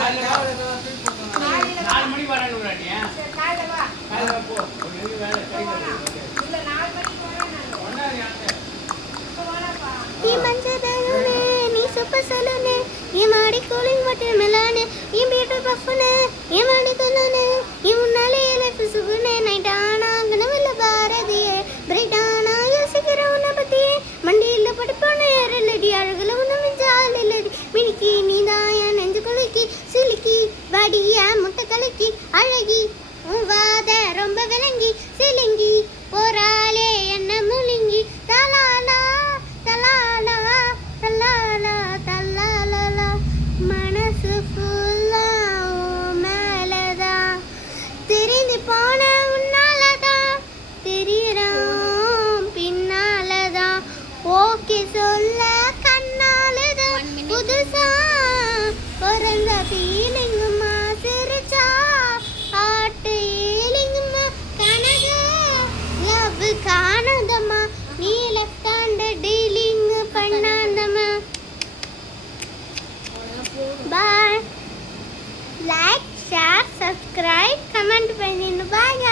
4 மணி வரேன்னு விடாட்டியா போ வேலை ఈ మంచదనునే నీ సూపర్ సలూనే ఈ మాడి కూలింగ్ వాటర్ మెలానే ఈ బ్యూటీ పఫ్ఫునే ఈ మాడి కులోనే ఈ మున్నాలే లైఫ్ సుగునే నైటానా గనవల భారதியே பிரைட்டானா யோசிக்கிற உன்னை பத்தி மண்டியில படிப்போன ரெல்லடி அழகுல உன்னை மிஞ்சாலில்லடி மினிக்கி நீதாயா நெஞ்சு குலுக்கி சிலுக்கி வடியா முட்டை கலக்கி அழகி வாத ரொம்ப விளங்கி சிலுங்கி போராளே என்ன முழுங்கி தலாலா தலாலா தலாலா தலாலா மனசு ஃபுல்லா மேலதான் தெரிந்து போன உன்னாலதான் தெரியறான் பின்னாலதான் ஓகே சொல்ல கண்ணாலதான் புதுசா பிறந்த ஃபீலிங்குமா சிரிச்சா ஆட்டு ஏலிங்குமா கனக லவ் காணதம்மா நீ லெஃப்ட் ஹேண்ட் டீலிங் பண்ணாதம்மா பாய் லைக் ஷேர் சப்ஸ்கிரைப் கமெண்ட் பண்ணிடுங்க பாய்.